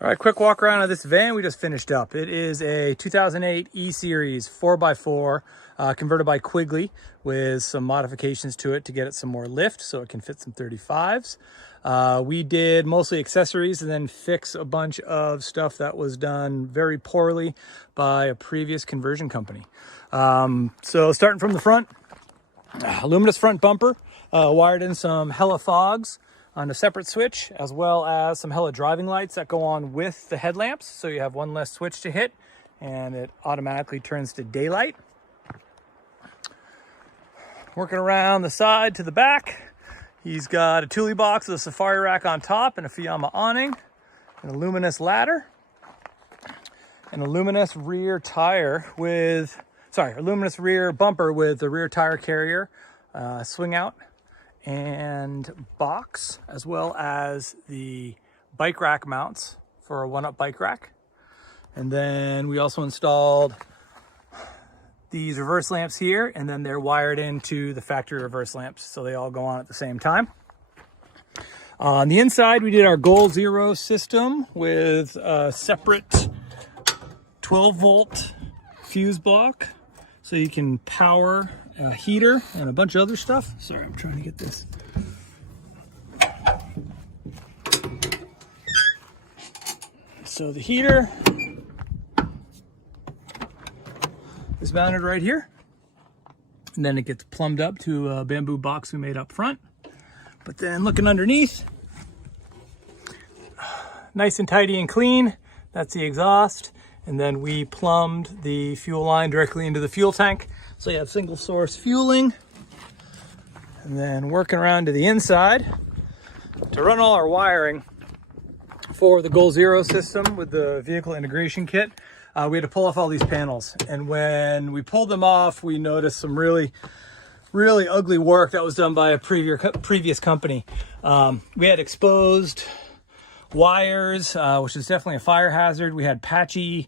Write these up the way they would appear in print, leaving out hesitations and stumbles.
All right, quick walk around of this van we just finished up. It is a 2008 E-Series 4x4 converted by Quigley with some modifications to it to get it some more lift so it can fit some 35s. We did mostly accessories and then fix a bunch of stuff that was done very poorly by a previous conversion company. So starting from the front, luminous front bumper, wired in some Hella fogs on a separate switch, as well as some Hella driving lights that go on with the headlamps. So you have one less switch to hit and it automatically turns to daylight. Working around the side to the back, he's got a Thule box with a safari rack on top and a Fiamma awning, and a luminous ladder, and a luminous rear tire with, a luminous rear bumper with the rear tire carrier, swing out, and box, as well as the bike rack mounts for a one-up bike rack. And then we also installed these reverse lamps here, and then they're wired into the factory reverse lamps, so they all go on at the same time. On the inside, we did our Goal Zero system with a separate 12-volt fuse block, so you can power a heater and a bunch of other stuff. Sorry, I'm trying to get this. So the heater is mounted right here, and then it gets plumbed up to a bamboo box we made up front. But then looking underneath, nice and tidy and clean, that's the exhaust. And then we plumbed the fuel line directly into the fuel tank, so you have single source fueling. And then working around to the inside to run all our wiring for the Goal Zero system with the vehicle integration kit. We had to pull off all these panels, and when we pulled them off, we noticed some really ugly work that was done by a previous company. We had exposed wires, which is definitely a fire hazard. We had patchy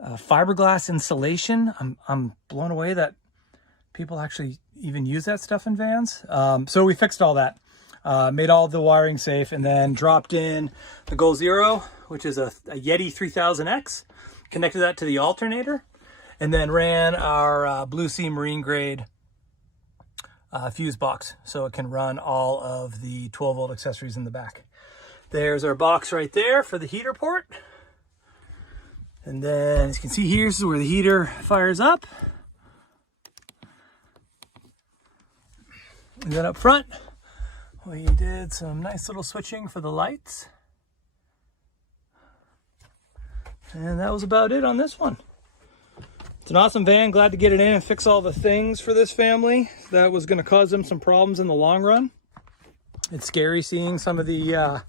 fiberglass insulation. I'm blown away that people actually even use that stuff in vans. So we fixed all that, made all the wiring safe, and then dropped in the Goal Zero, which is a Yeti 3000X, connected that to the alternator, and then ran our Blue Sea marine grade fuse box so it can run all of the 12-volt accessories in the back. There's our box right there for the heater port. And then, as you can see here, this is where the heater fires up. And then up front, we did some nice little switching for the lights. And that was about it on this one. It's an awesome van. Glad to get it in and fix all the things for this family that was going to cause them some problems in the long run. It's scary seeing some of the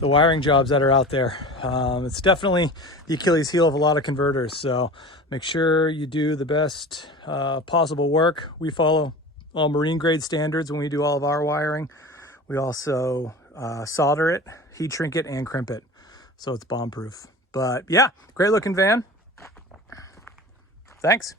wiring jobs that are out there. It's definitely the Achilles heel of a lot of converters. So make sure you do the best possible work. We follow all marine grade standards when we do all of our wiring. We also solder it, heat shrink it, and crimp it, so it's bomb proof. But yeah, great looking van. Thanks.